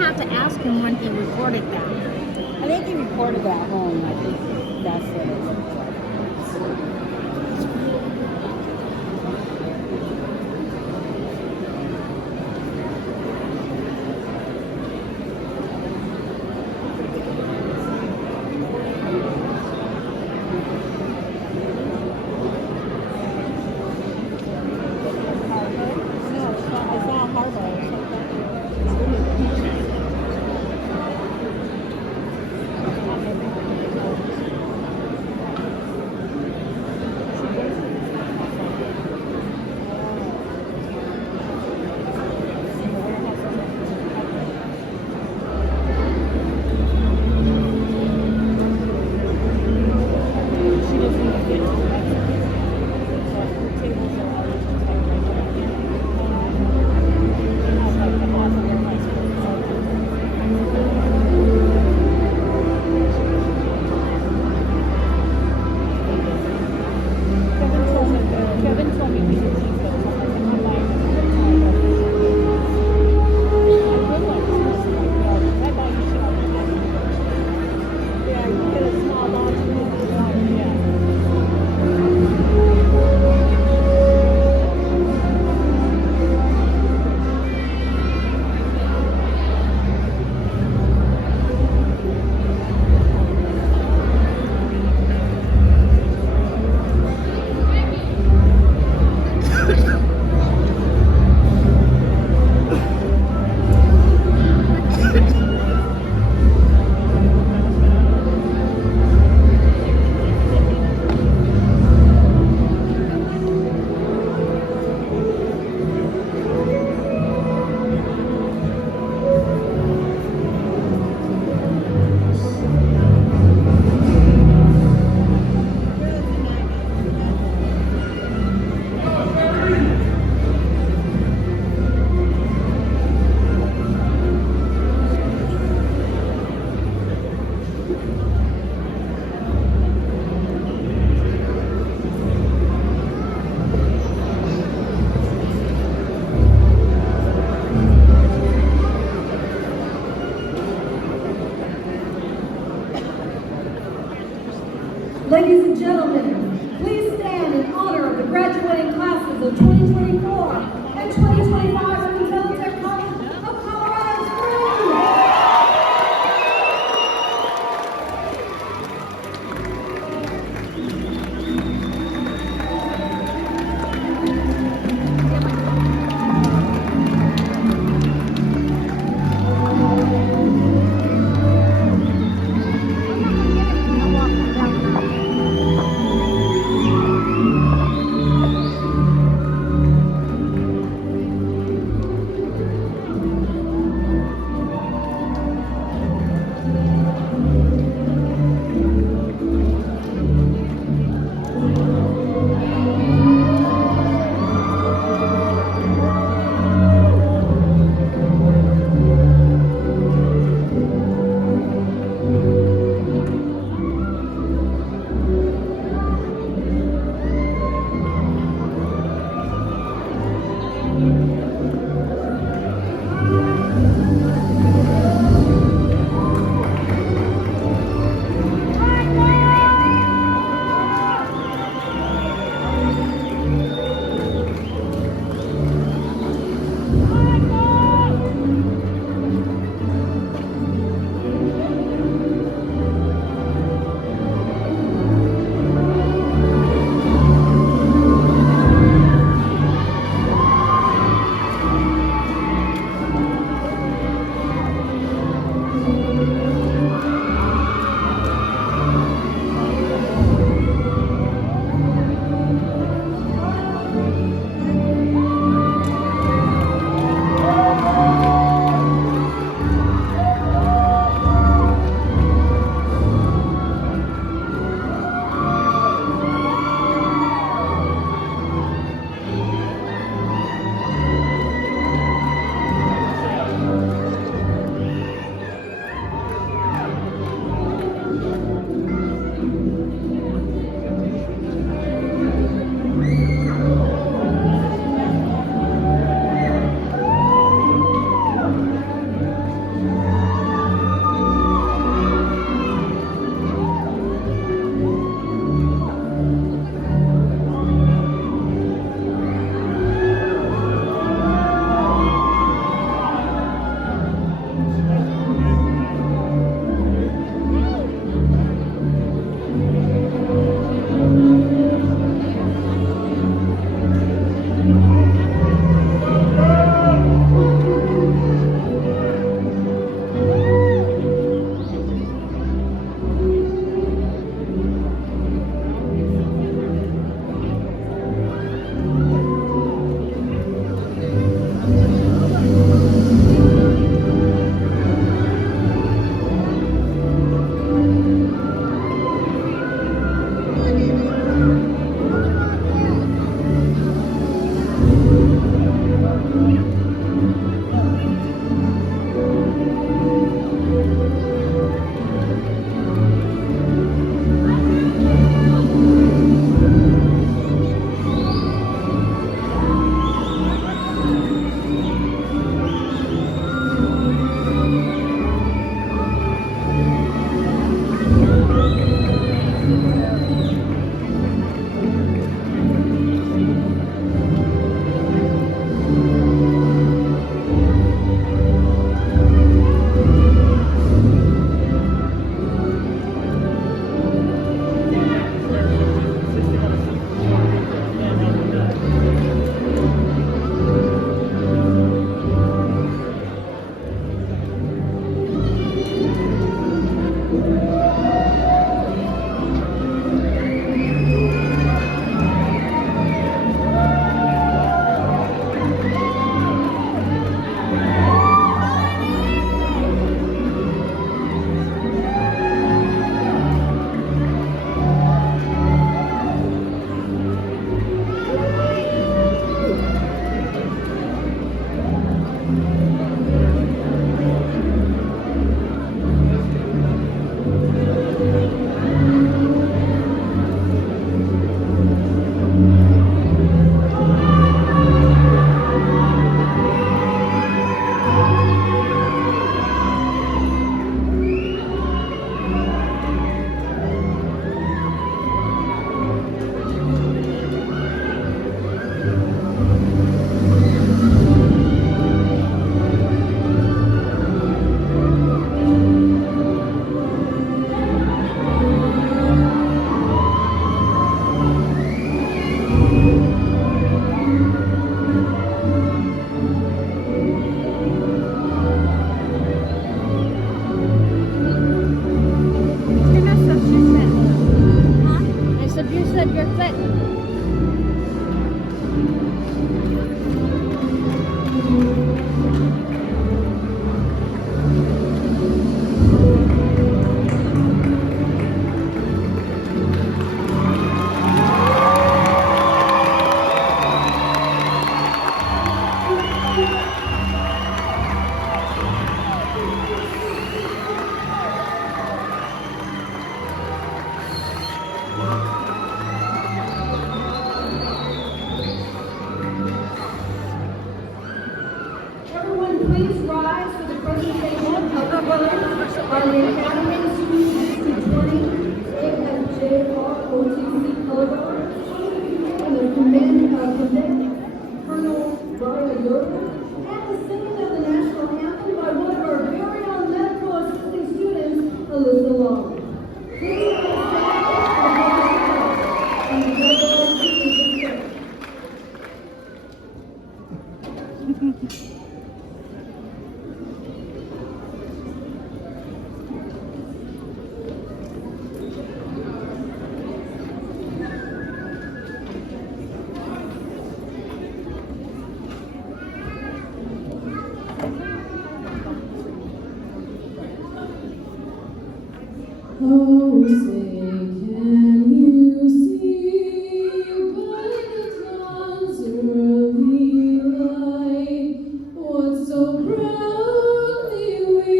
have to ask him when he recorded that. I think he recorded that home. I think that's what it looked like. Ladies and gentlemen, please stand in honor of the graduating classes of 2024 and 2025 of IntelliTec College of Colorado. said you're fit. Everyone, please rise for the presentation of the winners are the Academy Student 20 AFJROTC Colorado and the Command Colonel Brian Yoder, and the singing of the national anthem by one of our very own medical assisting students, Alyssa Long. Please stand and the judge Oh, say, can you see by the dawn's early light what so proudly we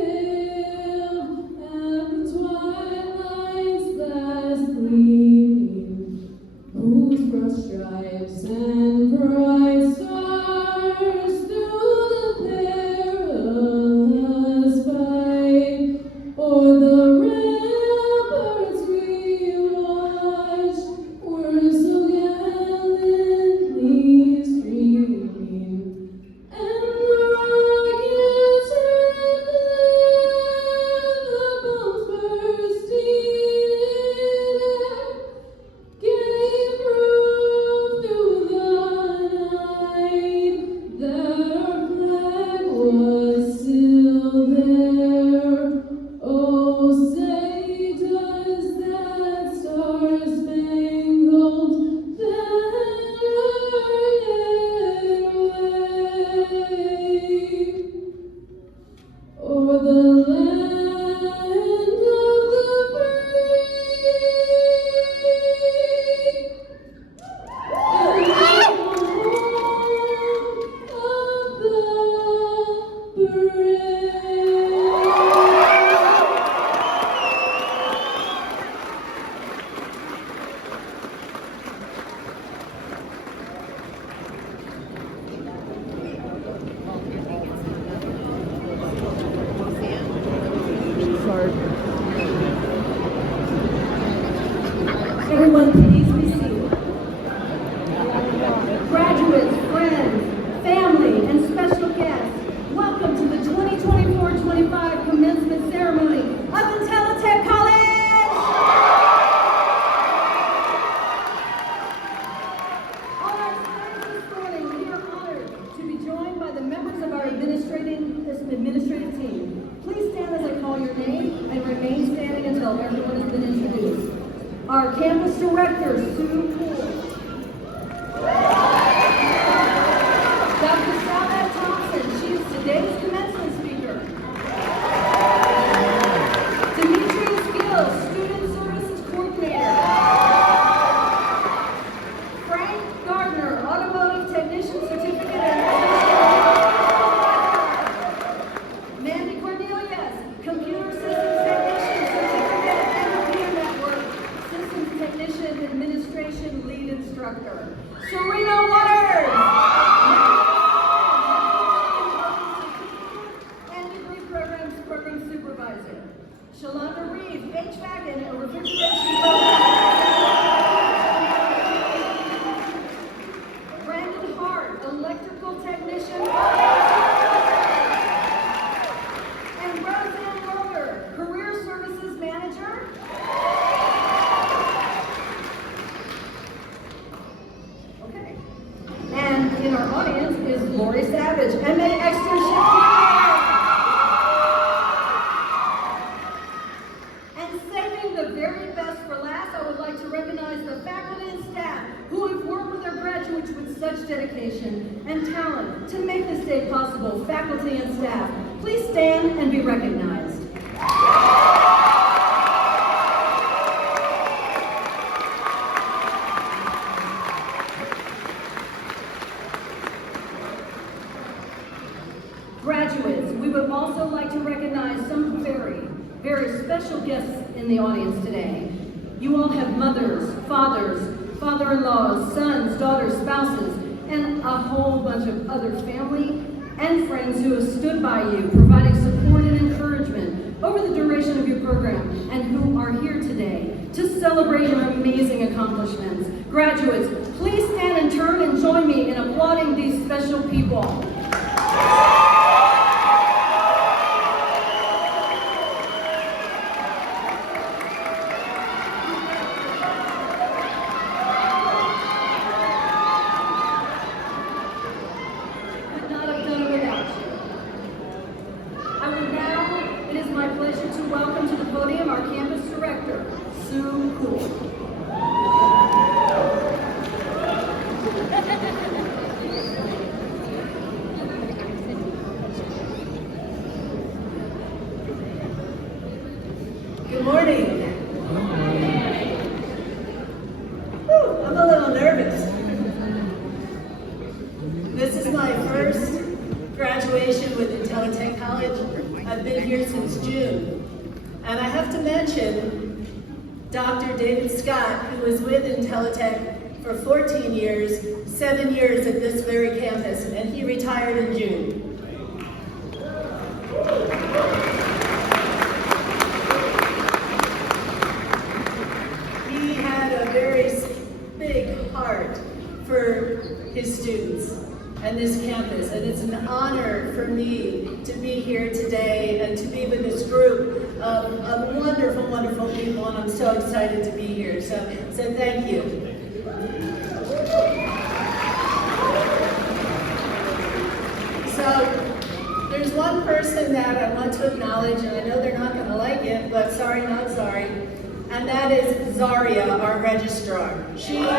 hailed at the twilight's last gleaming, whose broad stripes and bright stars through the perilous fight o'er the ramparts we watched were so gallantly streaming, and the rockets and the bombs bursting in air gave proof through the night that our flag was still there. Oh, say does that star-spangled banner yet wave o'er the land of the free and the home of the brave? Everyone, please be seated. Graduates, friends, family, and special guests, welcome to the 2024-25 commencement ceremony of IntelliTec College! On our stage this morning, we are honored to be joined by the members of our administrative team. Please stand as I call your name and remain standing until everyone has been introduced. Our campus director, Sue Poole. Dr. Salvat Thompson, she is today's commencement speaker. Demetrius Gill, Student Services Coordinator. Frank Gardner, Automotive Technician Certificate and Mandy Cornelius, Computer Systems Technician Certificate and Computer Network Systems Technician Administration Lead Instructor. rich with such dedication and talent to make this day possible, faculty and staff, please stand and be recognized. Graduates, we would also like to recognize some very special guests in the audience today. You all have mothers, fathers, father-in-laws, sons, daughters, spouses, and a whole bunch of other family and friends who have stood by you, providing support and encouragement over the duration of your program, and who are here today to celebrate your amazing accomplishments. Graduates, please stand and turn and join me in applauding these special people. Good morning. Whew, I'm a little nervous. This is my first graduation with IntelliTec College. I've been here since June. And I have to mention Dr. David Scott, who was with IntelliTec for 14 years, 7 years at this very campus, and he retired in June. He had a very big heart for his students and this campus, and it's an honor for me to be here today and to be with this group of wonderful, wonderful people, and I'm so excited to be here. So thank you. So there's one person that I want to acknowledge, and I know they're not going to like it, but sorry, not sorry, and that is Zaria, our registrar. She put this.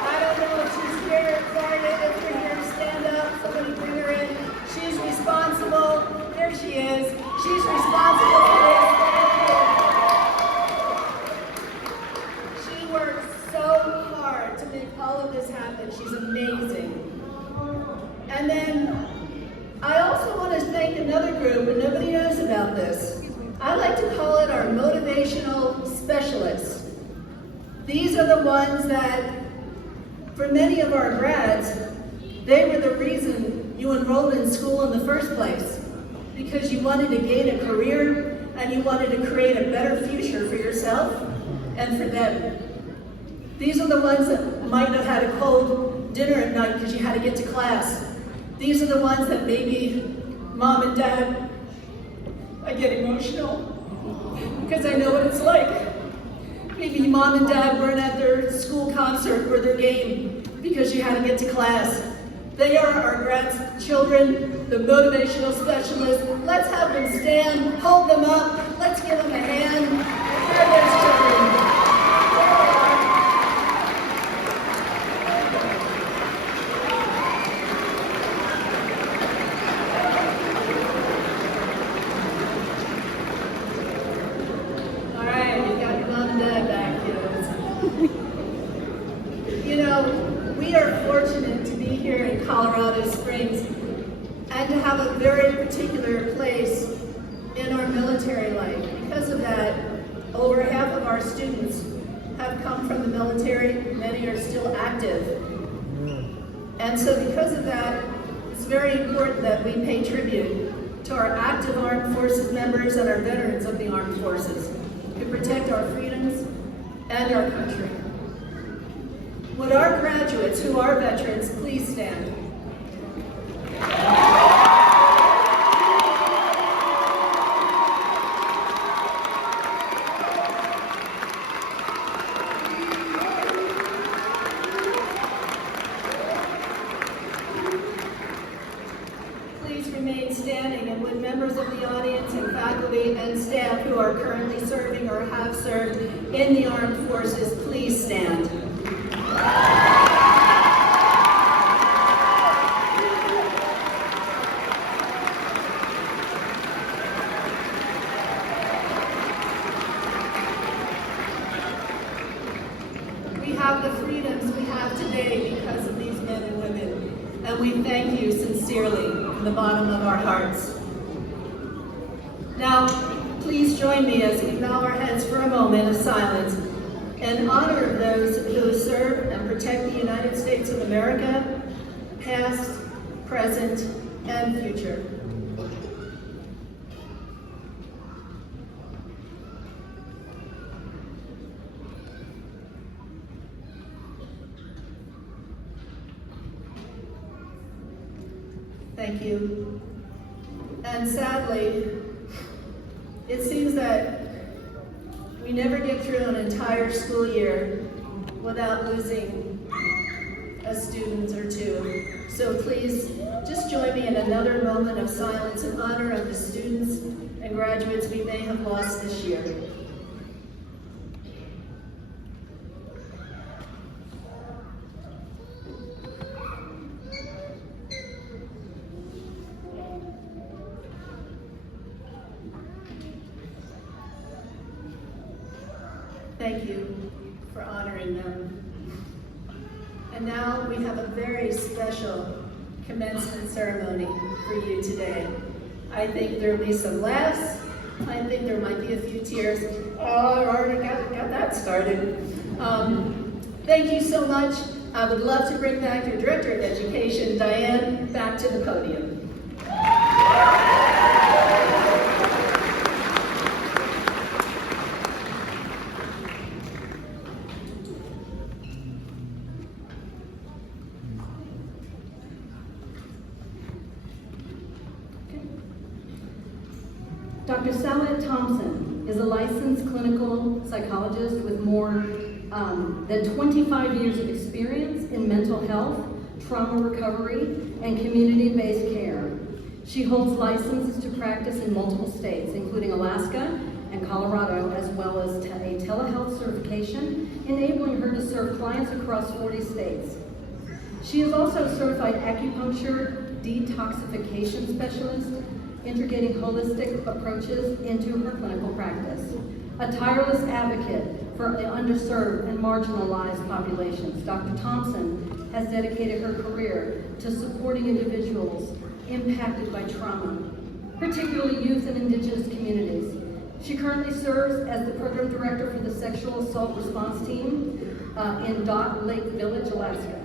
I don't know if she's here. Zaria, if you're here, stand up. Somebody bring her in. She's responsible. There she is. She's responsible for this. She works so hard to make all of this happen. She's amazing. And then I also want to thank another group, and nobody knows about this. I like to call it our motivational specialists. These are the ones that, for many of our grads, they were the reason you enrolled in school in the first place, because you wanted to gain a career and you wanted to create a better future for yourself and for them. These are the ones that might have had a cold dinner at night because you had to get to class. These are the ones that maybe mom and dad, I get emotional because I know what it's like. Maybe mom and dad weren't at their school concert or their game because you had to get to class. They are our grad children, the motivational specialists. Let's have them stand, hold them up, let's give them a hand. They're those children. We are fortunate to be here in Colorado Springs and to have a very particular place in our military life. Because of that, over half of our students have come from the military. Many are still active. And so because of that, it's very important that we pay tribute to our active armed forces members and our veterans of the armed forces who protect our freedoms and our country. Would our graduates who are veterans please stand? Please remain standing, and would members of the audience and faculty and staff who are currently serving or have served in the armed forces please stand? We have the freedoms we have today because of these men and women, and we thank you sincerely from the bottom of our hearts. Now, please join me as we bow our heads for a moment of silence in honor of those who serve and protect the United States of America, past, present, and future. Thank you. And sadly, it seems that we never get through an entire school year without losing a student or two. So please, just join me in another moment of silence in honor of the students and graduates we may have lost this year. Thank you for honoring them. And now we have a very special commencement ceremony for you today. I think there'll be some laughs. I think there might be a few tears. Oh, I already got that started. Thank you so much. I would love to bring back your Director of Education, Diane, back to the podium. Dr. Shikota Thompson is a licensed clinical psychologist with more than 25 years of experience in mental health, trauma recovery, and community-based care. She holds licenses to practice in multiple states, including Alaska and Colorado, as well as a telehealth certification, enabling her to serve clients across 40 states. She is also a certified acupuncture detoxification specialist, integrating holistic approaches into her clinical practice. A tireless advocate for the underserved and marginalized populations, Dr. Thompson has dedicated her career to supporting individuals impacted by trauma, particularly youth and indigenous communities. She currently serves as the program director for the Sexual Assault Response Team in Dot Lake Village, Alaska.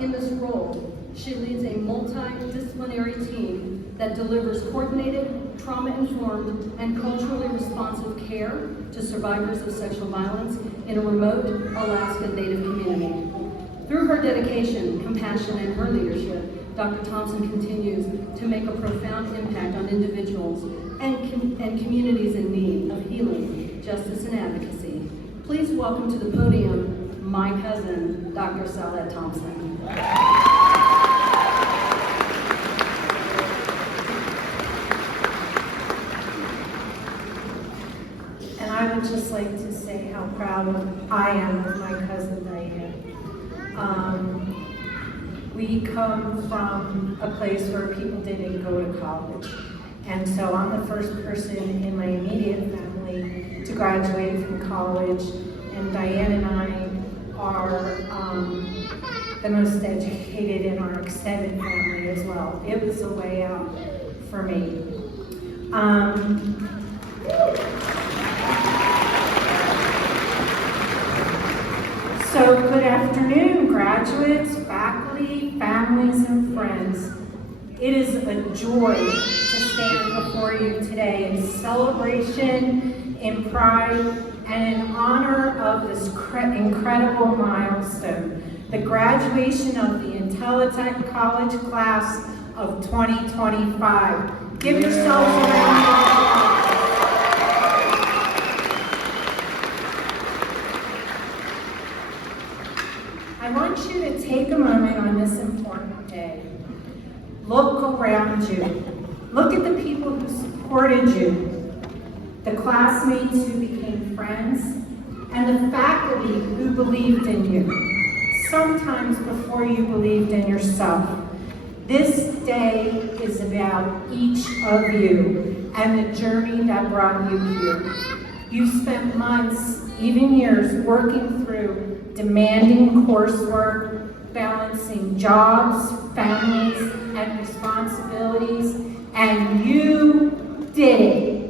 In this role, she leads a multidisciplinary team that delivers coordinated, trauma-informed, and culturally responsive care to survivors of sexual violence in a remote Alaska Native community. Through her dedication, compassion, and her leadership, Dr. Thompson continues to make a profound impact on individuals and communities in need of healing, justice, and advocacy. Please welcome to the podium my cousin, Dr. Shikota Thompson. And I would just like to say how proud I am of my cousin Diane. We come from a place where people didn't go to college. And so I'm the first person in my immediate family to graduate from college. And Diane and I are the most educated in our extended family as well. It was a way out for me. So good afternoon, graduates, faculty, families, and friends. It is a joy to stand before you today in celebration, in pride, and in honor of this incredible milestone, the graduation of the IntelliTec College class of 2025. Give yourselves a round of applause. I want you to take a moment on this important day. Look around you. Look at the people who supported you, the classmates who became friends, and the faculty who believed in you. sometimes before you believed in yourself. This day is about each of you and the journey that brought you here. You've spent months, even years, working through demanding coursework, balancing jobs, families, and responsibilities, and you did it.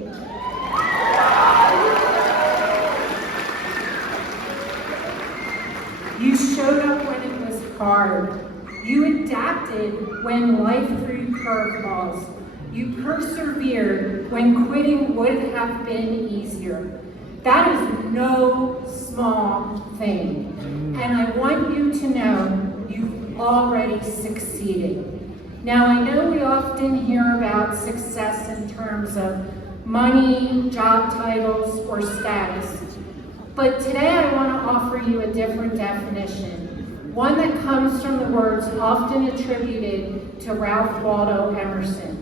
You showed up when it was hard. You adapted when life threw curveballs. You persevered when quitting would have been easier. That is no small thing. And I want you to know you've already succeeded. Now, I know we often hear about success in terms of money, job titles, or status. But today I want to offer you a different definition, one that comes from the words often attributed to Ralph Waldo Emerson.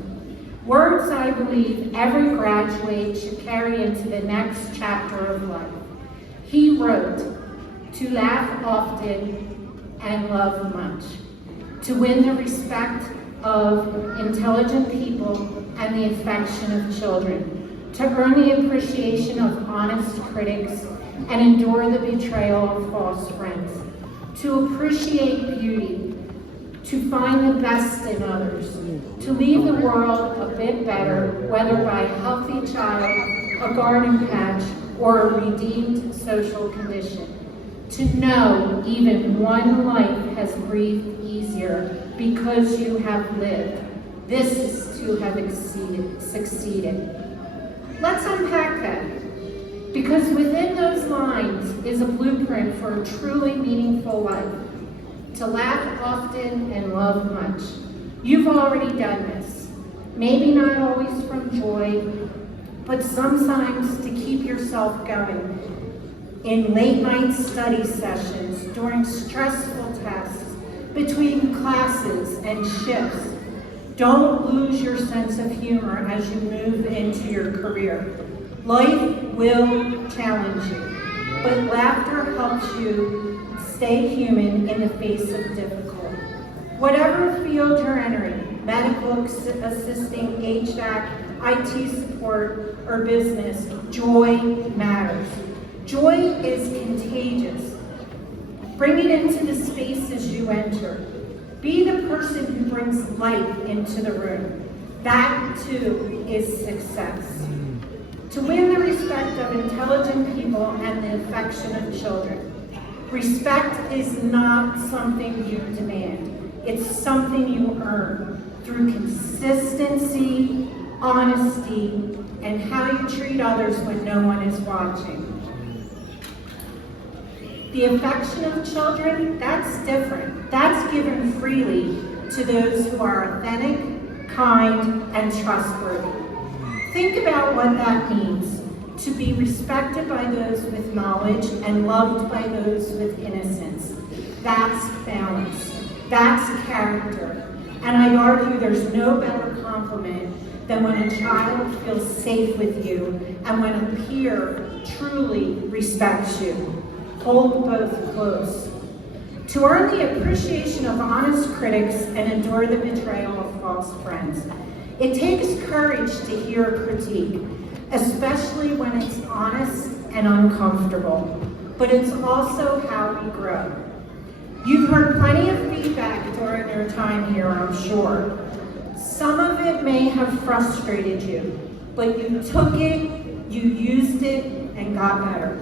Words I believe every graduate should carry into the next chapter of life. He wrote, "To laugh often and love much, to win the respect of intelligent people and the affection of children, to earn the appreciation of honest critics and endure the betrayal of false friends, to appreciate beauty, to find the best in others, to leave the world a bit better, whether by a healthy child, a garden patch, or a redeemed social condition, to know even one life has breathed easier because you have lived. This is to have succeeded." Let's unpack that, because within those lines is a blueprint for a truly meaningful life. To laugh often and love much. You've already done this. Maybe not always from joy, but sometimes to keep yourself going. In late night study sessions, during stressful tests, between classes and shifts. Don't lose your sense of humor as you move into your career. Life will challenge you, but laughter helps you stay human in the face of difficulty. Whatever field you're entering, medical assisting, HVAC, IT support, or business, joy matters. Joy is contagious. Bring it into the spaces you enter. Be the person who brings light into the room. That, too, is success. To win the respect of intelligent people and the affection of children. Respect is not something you demand. It's something you earn through consistency, honesty, and how you treat others when no one is watching. The affection of children, that's different. That's given freely to those who are authentic, kind, and trustworthy. Think about what that means, to be respected by those with knowledge and loved by those with innocence. That's balance. That's character. And I'd argue there's no better compliment than when a child feels safe with you and when a peer truly respects you. Hold both close. To earn the appreciation of honest critics and endure the betrayal of false friends. It takes courage to hear critique, especially when it's honest and uncomfortable, but it's also how we grow. You've heard plenty of feedback during your time here, I'm sure. Some of it may have frustrated you, but you took it, you used it, and got better.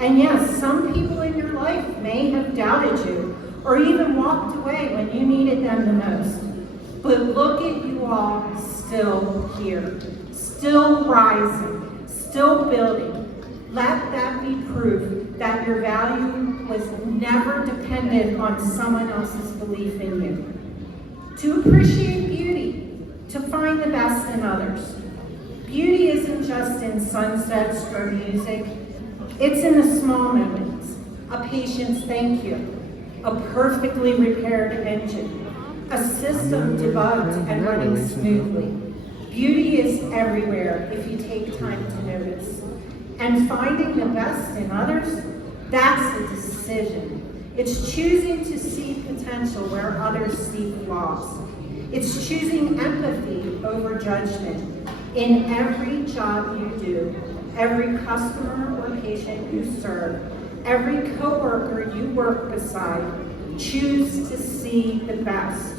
And yes, some people in your life may have doubted you, or even walked away when you needed them the most. But look at you all still here, still rising, still building. Let that be proof that your value was never dependent on someone else's belief in you. To appreciate beauty, to find the best in others. Beauty isn't just in sunsets or music, it's in the small moments. A patient's thank you, a perfectly repaired engine, a system debugged and running smoothly. Beauty is everywhere if you take time to notice. And finding the best in others, that's a decision. It's choosing to see potential where others see flaws. It's choosing empathy over judgment in every job you do, every customer or patient you serve, every coworker you work beside. Choose to see the best.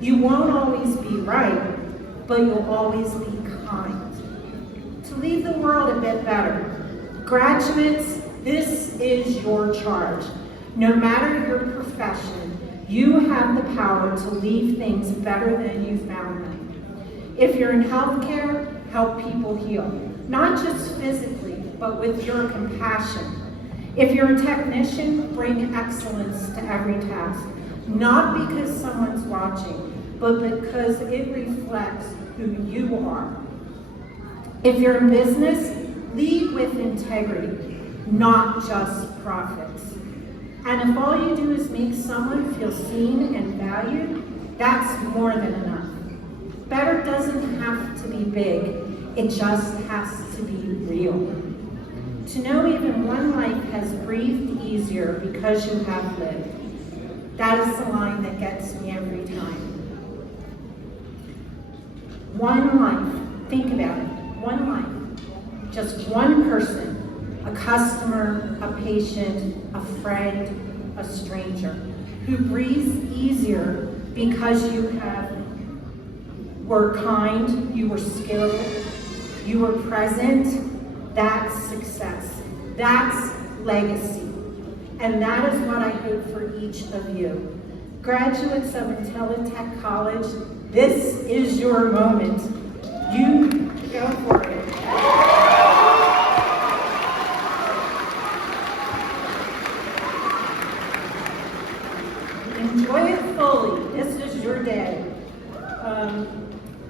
You won't always be right, but you'll always be kind. To leave the world a bit better. Graduates, this is your charge. No matter your profession, you have the power to leave things better than you found them. If you're in healthcare, help people heal, not just physically, but with your compassion. If you're a technician, bring excellence to every task, not because someone's watching, but because it reflects who you are. If you're in business, lead with integrity, not just profits. And if all you do is make someone feel seen and valued, that's more than enough. Better doesn't have to be big, it just has to be real. To know even one life has breathed easier because you have lived. That is the line that gets me every time. One life, think about it, one life, just one person, a customer, a patient, a friend, a stranger, who breathes easier because you were kind, you were skilled, you were present. That's success. That's legacy. And that is what I hope for each of you. Graduates of IntelliTec College, this is your moment. You go for it. Enjoy it fully. This is your day.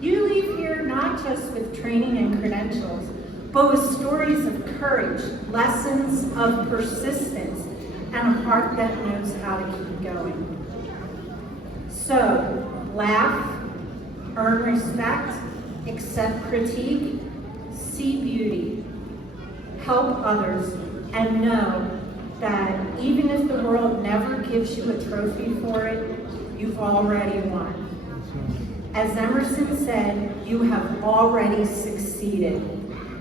You leave here not just with training and credentials, but with stories of courage, lessons of persistence, and a heart that knows how to keep going. So, laugh, earn respect, accept critique, see beauty, help others, and know that even if the world never gives you a trophy for it, you've already won. As Emerson said, you have already succeeded.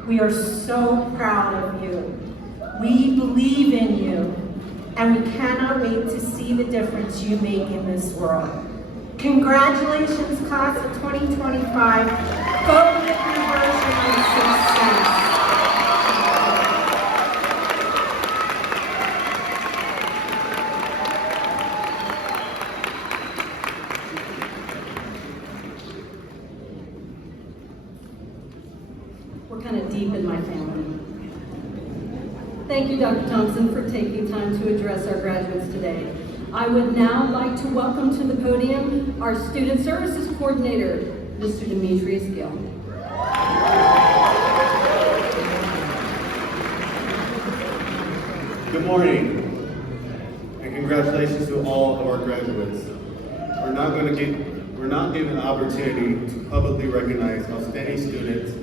We are so proud of you. We believe in you, and we cannot wait to see the difference you make in this world. Congratulations, class of 2025. Go with your version of success. We're kind of deep in my family. Thank you, Dr. Thompson, for taking time to address our graduates today. I would now like to welcome to the podium our Student Services Coordinator, Mr. Demetrius Gill. Good morning, and congratulations to all of our graduates. We're not given the opportunity to publicly recognize outstanding students'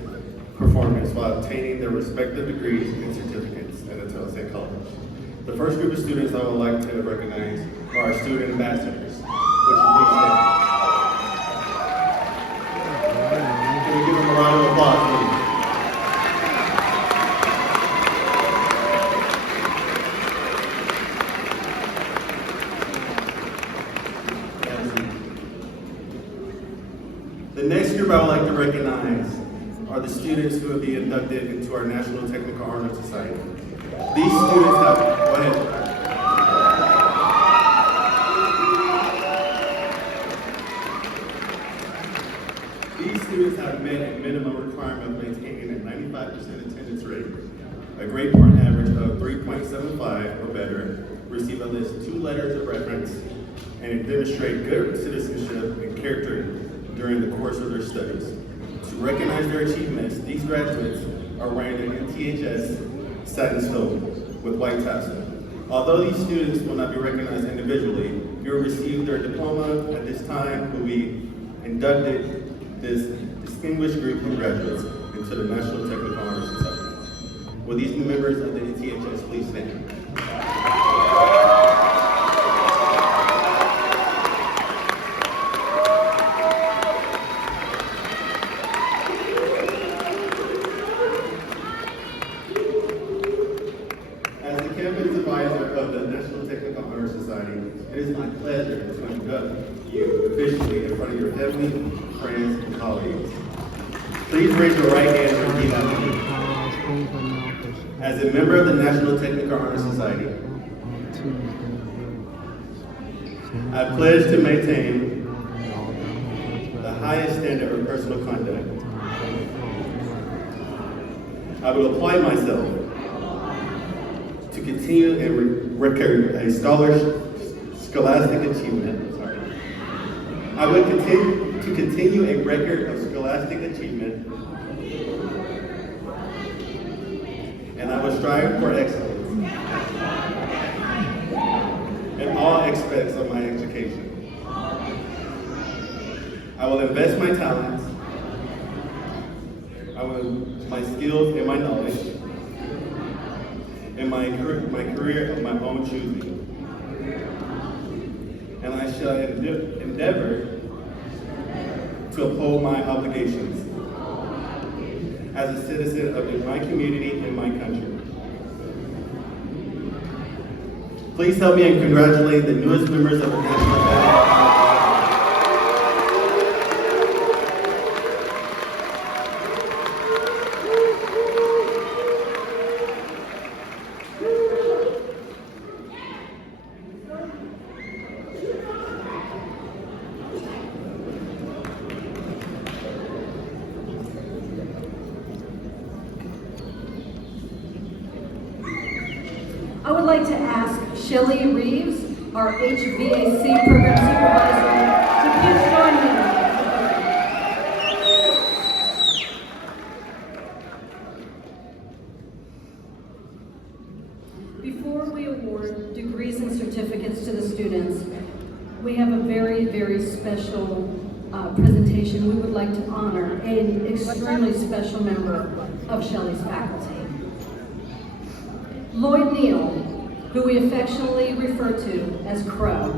performance while obtaining their respective degrees and certificates at IntelliTec College. The first group of students I would like to recognize are our student ambassadors. Would you please stand? Can we give them a round of applause, please? The next group I would like to recognize are the students who will be inducted into our National Technical Honor Society. These students have, go ahead. These students have met a minimum requirement of maintaining a 95% attendance rate, a grade point average of 3.75 or better, receive at least 2 letters of reference, and demonstrate good citizenship and character during the course of their studies. To recognize their achievements, these graduates are wearing their NTHS satin stole with white tassel. Although these students will not be recognized individually, you will receive their diploma at this time when we inducted this distinguished group of graduates into the National Technical Honor Society. Will these new members of the NTHS please stand? campus advisor of the National Technical Honor Society, it is my pleasure to induct you officially in front of your family, friends, and colleagues. Please raise your right hand and repeat after me. As a member of the National Technical Honor Society, I pledge to maintain the highest standard of personal conduct. I will apply myself to continue and record a scholastic achievement. I will continue a record of scholastic achievement, and I will strive for excellence in all aspects of my education. I will invest my talents, my skills and my knowledge in my career of my own choosing. And I shall endeavor to uphold my obligations as a citizen of my community and my country. Please help me and congratulate the newest members of the National Academy. I would like to ask Shelley Reeves, our HVAC program supervisor, to please join me. Before we award degrees and certificates to the students, we have a very, very special presentation. We would like to honor an extremely special member of Shelley's faculty. Lloyd Neal, who we affectionately refer to as Crow,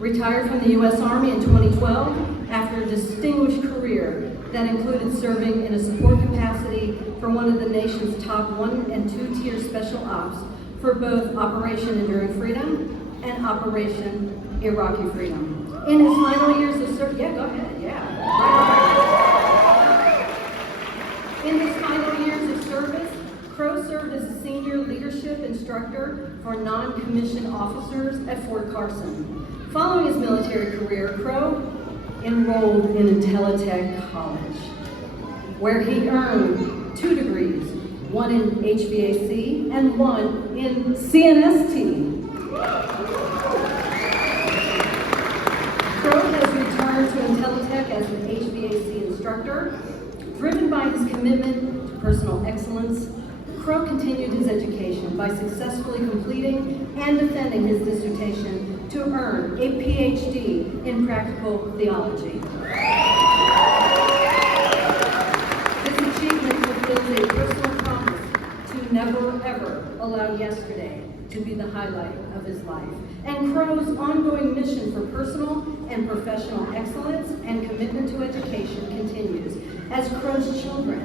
retired from the U.S. Army in 2012 after a distinguished career that included serving in a support capacity for one of the nation's top 1 and 2 tier special ops for both Operation Enduring Freedom and Operation Iraqi Freedom. In his final years of service, In his final years of service, Crow served as a senior leadership instructor for non-commissioned officers at Fort Carson. Following his military career, Crow enrolled in IntelliTec College, where he earned 2 degrees, one in HVAC and one in CNST. Crow has returned to IntelliTec as an HVAC instructor. Driven by his commitment to personal excellence, Crow continued his education by successfully completing and defending his dissertation to earn a PhD in practical theology. This achievement fulfills a personal promise to never ever allow yesterday to be the highlight of his life. And Crow's ongoing mission for personal and professional excellence and commitment to education continues as Crow's children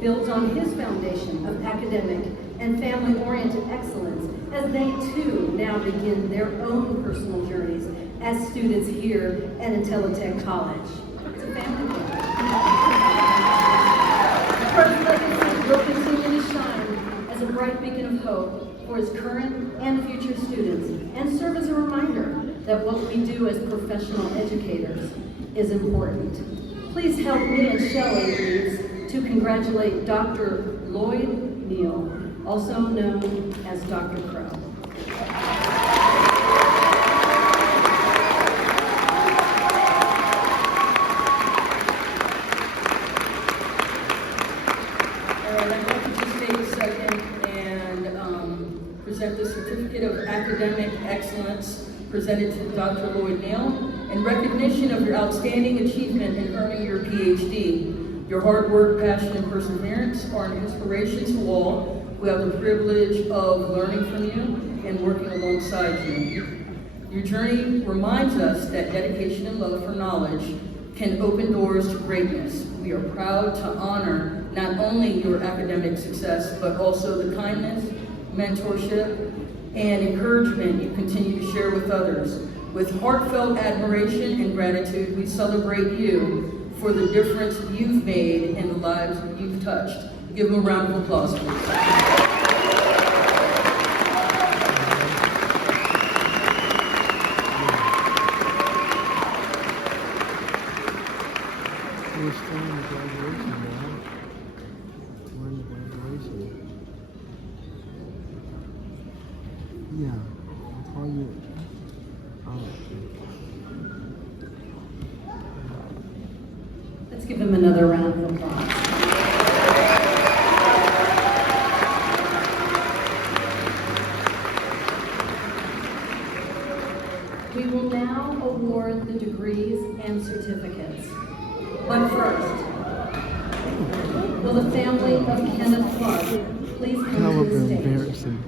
builds on his foundation of academic and family-oriented excellence as they too now begin their own personal journeys as students here at IntelliTec College. It's a family thing. Crow's legacy will continue to shine as a bright beacon of hope for his current and future students and serve as a reminder that what we do as professional educators is important. Please help me and Shelley Reeves to congratulate Dr. Lloyd Neal, also known as Dr. Crow. I'd like to just take a second and present the Certificate of Academic Excellence presented to Dr. Lloyd Neal in recognition of your outstanding achievement in earning your PhD. Your hard work, passion, and perseverance are an inspiration to all who have the privilege of learning from you and working alongside you. Your journey reminds us that dedication and love for knowledge can open doors to greatness. We are proud to honor not only your academic success, but also the kindness, mentorship, and encouragement you continue to share with others. With heartfelt admiration and gratitude, we celebrate you for the difference you've made in the lives you've touched. Give them a round of applause, please. We're still in the graduation, Dad. We're in the graduation. Yeah, I'll call you. Let's give him another round of applause. We will now award the degrees and certificates. But first, will the family of Kenneth Clark please come That to would the be stage? embarrassing.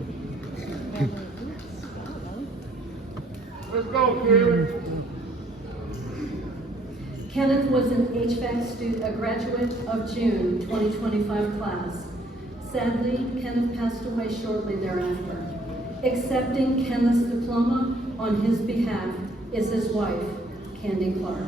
Let's go, kid. Kenneth was an HVAC student, a graduate of June 2025 class. Sadly, Kenneth passed away shortly thereafter. Accepting Kenneth's diploma on his behalf is his wife, Candy Clark.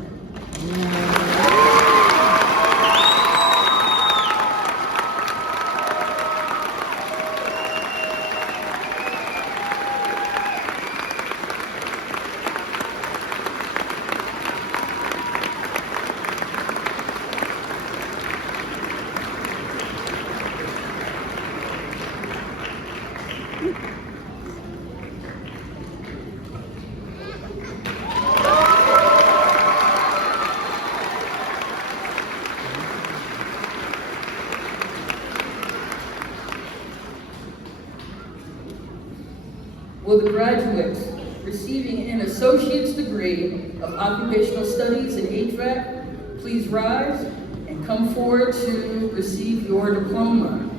Will the graduates receiving an associate's degree of occupational studies in HVAC please rise and come forward to receive your diploma.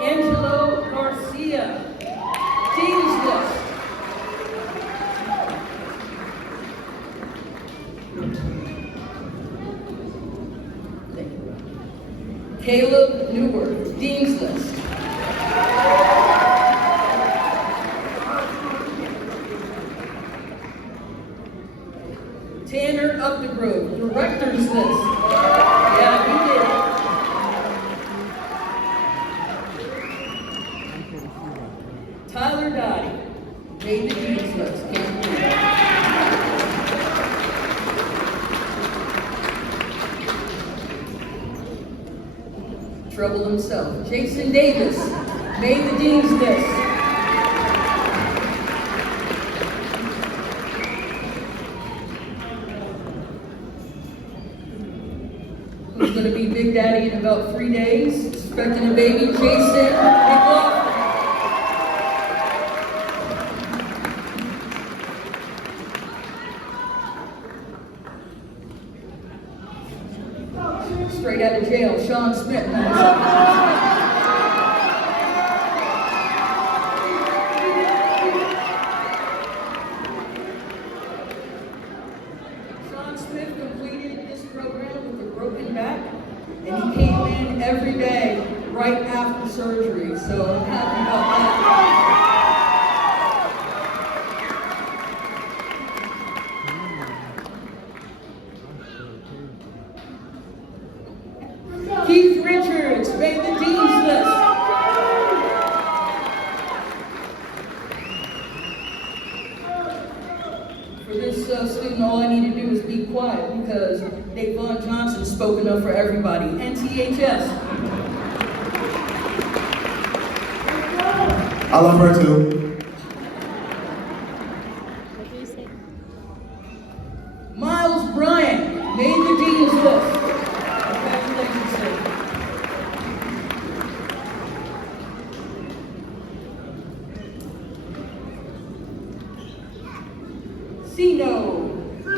Angelo Garcia, Dean's List. Caleb Newworth, Dean's List. Tanner Updegrove, Director's List. Yeah, he did. Tyler Dottie, made the Dean's List. Can't believe it. Trouble himself. Jason Davis made the Dean's List. Who's going to be Big Daddy in about 3 days? Expecting a baby, Jason McLaughlin. Straight out of jail, Sean Smith. Sean Smith completed this program with a broken back, and he came in every day right after surgery, so I'm happy about that. Keith Richards made the Dean's List. For this student, all I need to do is be quiet because Davon Johnson spoke enough for everybody. NTHS. I love her too. Miles Bryant made the Dean's List. Congratulations, sir. Sino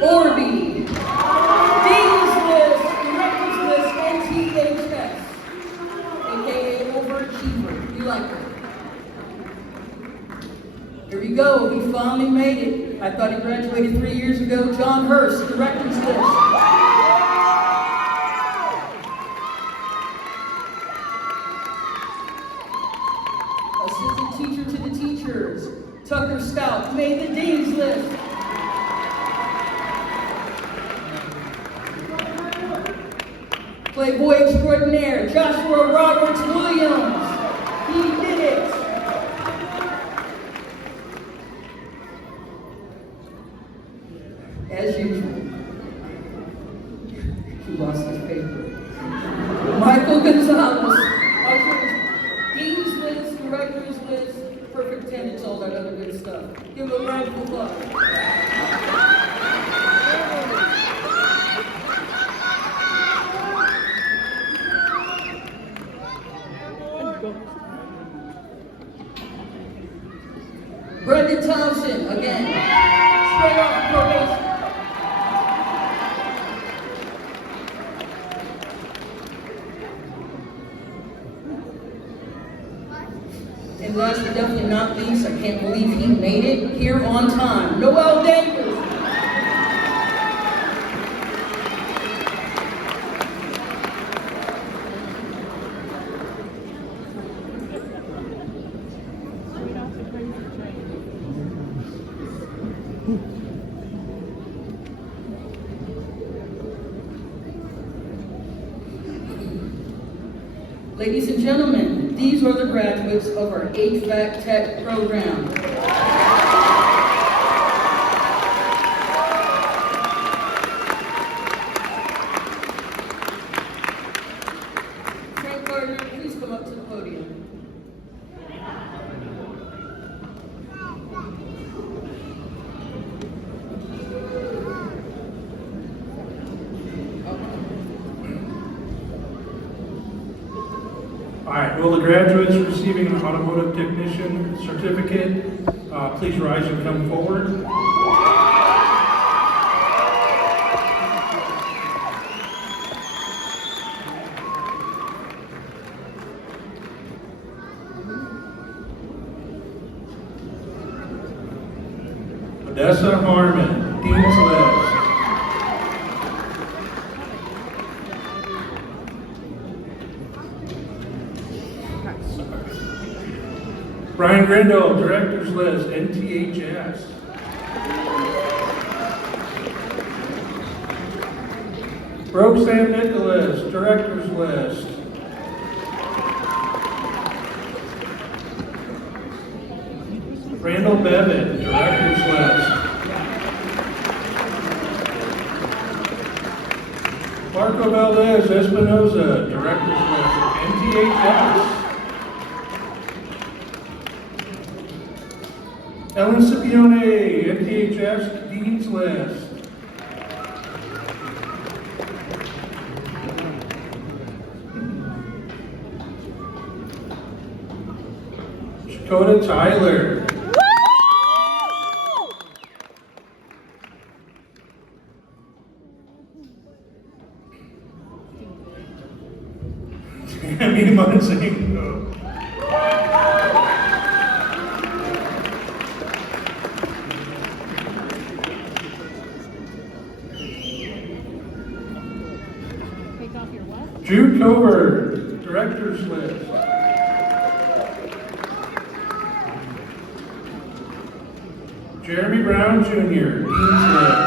Orby, Dean's List, Director's List, NTHS, aka Overachiever. You like her? Here we we go. He finally made it. I thought he graduated 3 years ago. John Hurst, director's list. Assistant teacher to the teachers. Tucker Stout made the dean's list. Playboy extraordinaire, Joshua Roberts Williams. He did it. As usual, he lost his paper. Michael Gonzalez, dean's list, director's list, perfect attendance, all that other good stuff. Give him a round of applause. Brendan Thompson, again, straight off probation. And last but definitely not least, I can't believe he made it here on time. Noel Davis. Ladies and gentlemen, these are the graduates of our HVAC Tech program. Frank Gardner, please come up to the podium. All right, will the graduates receiving an automotive technician certificate, please rise and come forward. Odessa Harmon, Dean's List. Brian Grindle, Director's List, NTHS. Roxanne Nicholas, Director's List. Randall Bevitt, Director's List. Marco Valdez Espinoza, Director's List, NTHS. Ellen Scipione, NTHS, Dean's List. Shikota Tyler. Tammy Monsanto. Jude Covert, Director's List. Jeremy Brown Jr., Dean's List.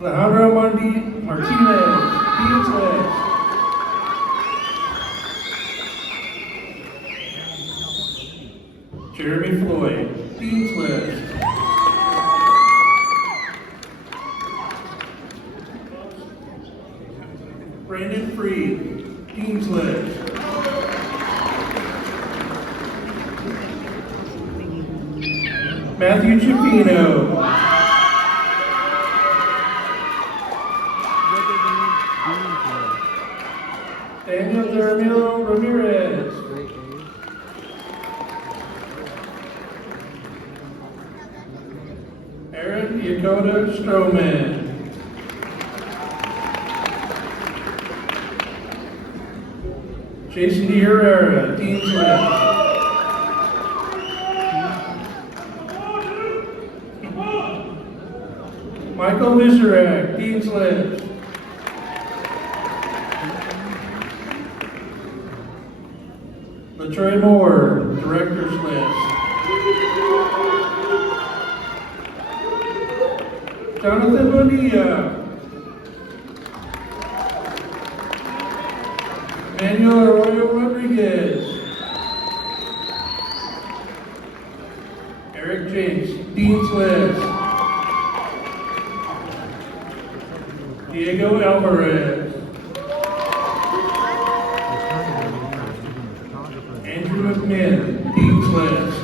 Alejandro Martinez, Dean's List. Jeremy Floyd, Dean's List. Brandon Freed, Dean's List. Matthew Chipino. Daniel Dermilo Ramirez. Aaron Yakota Stroman. Jason D. Herrera, Dean's List. Michael Vizarek, Dean's List. LaTroy Moore, Director's List. Jonathan Bonilla. Manuel Arroyo Rodriguez. Eric Jakes, Dean's List. Diego Alvarez. Andrew McMinn, Dean's List.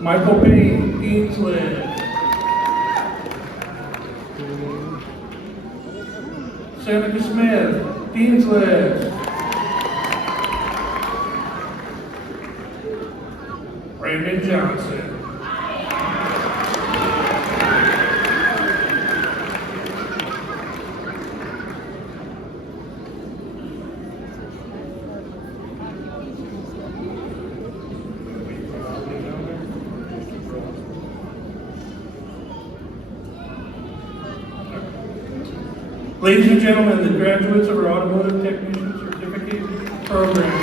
Michael Payne, Dean's List. Seneca Smith, Dean's List. Brandon Johnson. Ladies and gentlemen, the graduates of our Automotive Technician Certificate Program.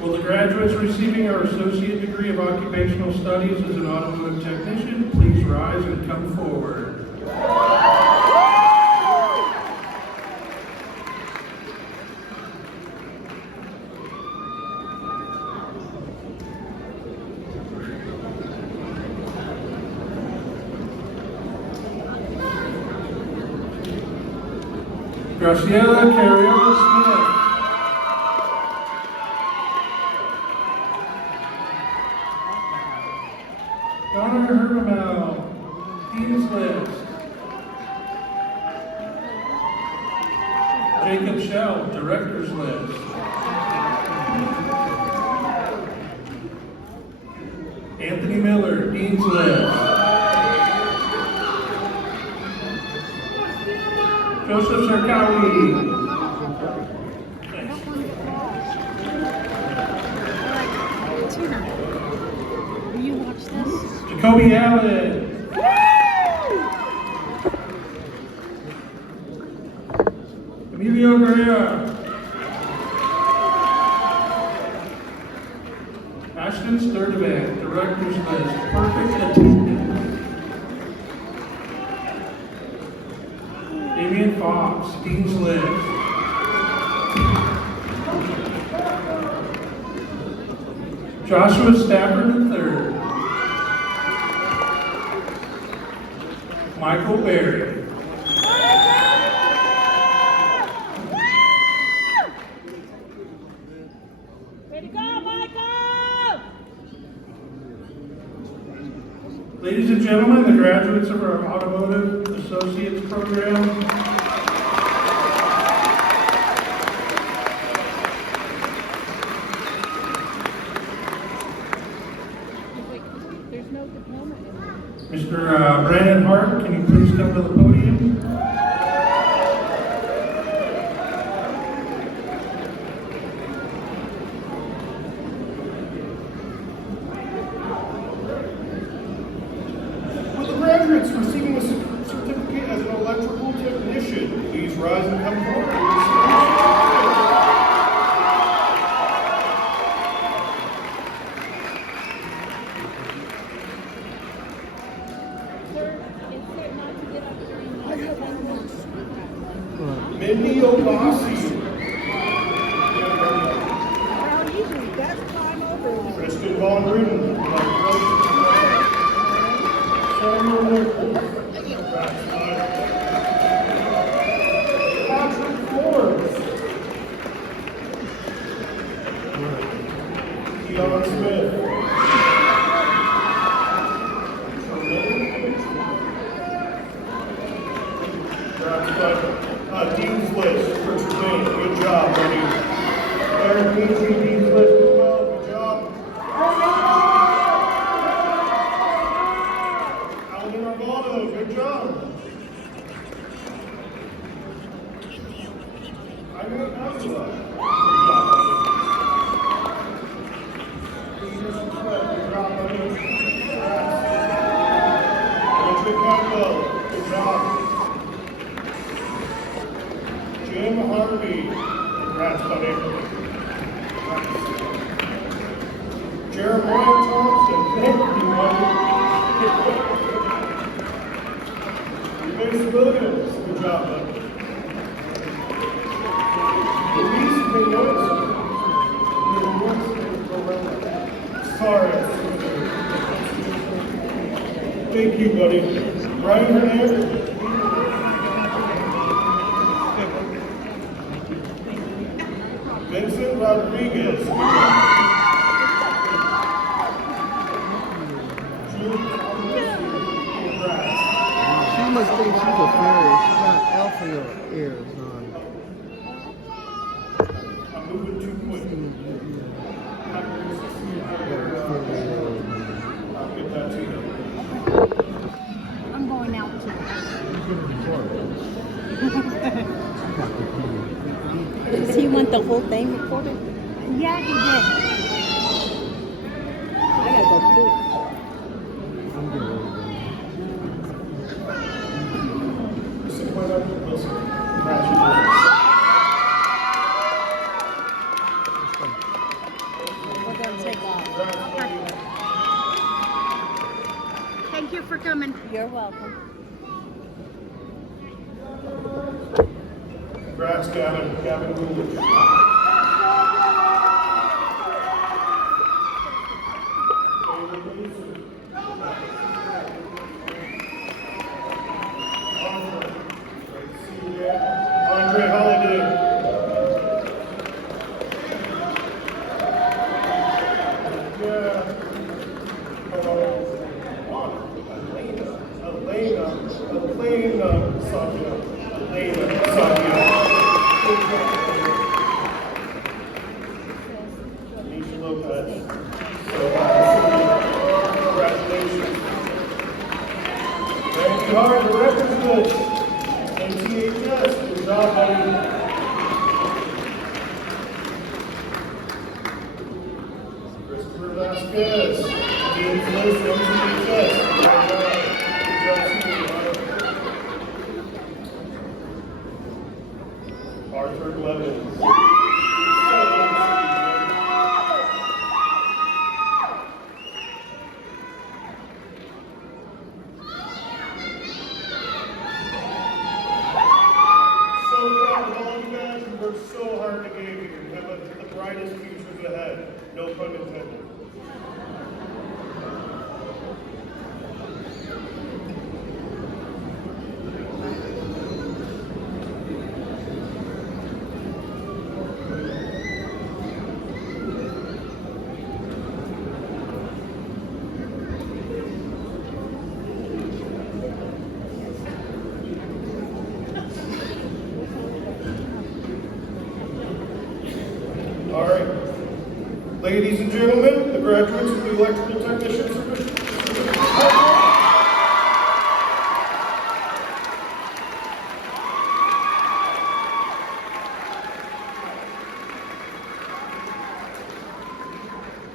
Will the graduates receiving our Associate Degree of Occupational Studies as an Automotive Technician please rise and come forward. Graciela Carriero Smith. Donna Hermel, Dean's List. Jacob Shell, Director's List. Anthony Miller, Dean's List. Joseph Sarkawi. Will you watch this? Jacoby Allen. Emilio Guerrero. Ashton Sturdivant, Director's List. Perfect attendance. Damian Fox, Dean's List. Joshua Stafford III. Michael Berry. Way to go, Michael! Ladies and gentlemen, the graduates of our Automotive Associates Program. There's no diploma in there. Mr. Brandon Hart, can you please come to the podium? Will the graduates receiving a certificate as an electrical technician please rise and come forward? Mindy Obasi. Tristan Von Green. Samuel Nichols. Patrick Forbes. Keon Smith. Dean's List, Richard Bain, good job, buddy. Eric Beasley, Dean's List as well, good job. Jim Harvey. Congrats, buddy. Jeremiah Thompson. Thank you, buddy. Mason Williams. Good job, buddy. Luis Munoz. Sorry. Thank you, buddy. Brian Hernandez. Vincent Rodriguez. She must think she's a fairy. She's got alpha ears on. I'm moving too quick. I'll get that to you. I'm going out too. Does he want the whole thing recorded? Yeah, he did. I gotta go poop. I'm getting ready We're gonna take off. Thank you for coming. You're welcome. Congrats, Gavin Coolidge. Andre Holiday. Elena Savia. Nisha Lopez. So, congratulations. Thank you hard for records good. NCHS, good job, buddy. Christopher Vasquez, Dean Bliss, NCHS. Arthur Levins. So proud of all you guys. You worked so hard to get here. You have the brightest futures ahead. No pun intended. All right. Ladies and gentlemen, the graduates of the electrical technician division.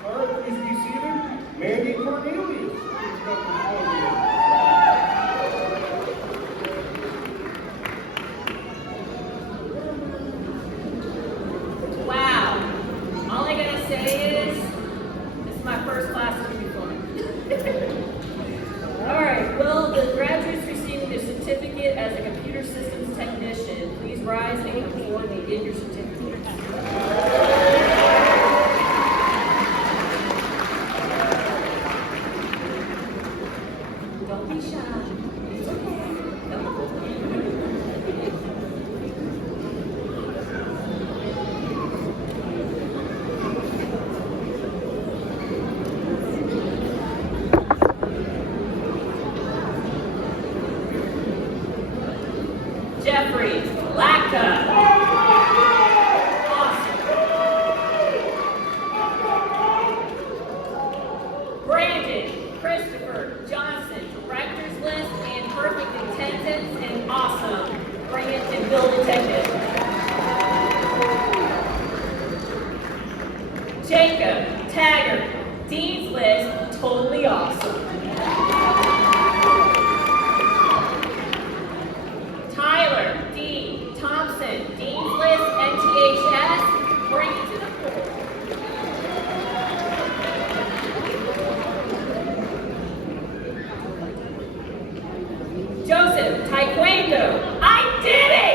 All right, please be seated. Mandy Cornelius. Wow. All I gotta say is, this is my first class, it's gonna be fun. All right, well, the graduates receiving their certificate as a computer systems technician, please rise and come forward and get your certificate. Don't be shy. It's okay. Come on. Jeffrey Lacka. Awesome. Brandon Christopher Johnson, director's list, Joseph, Taekwondo. I did it!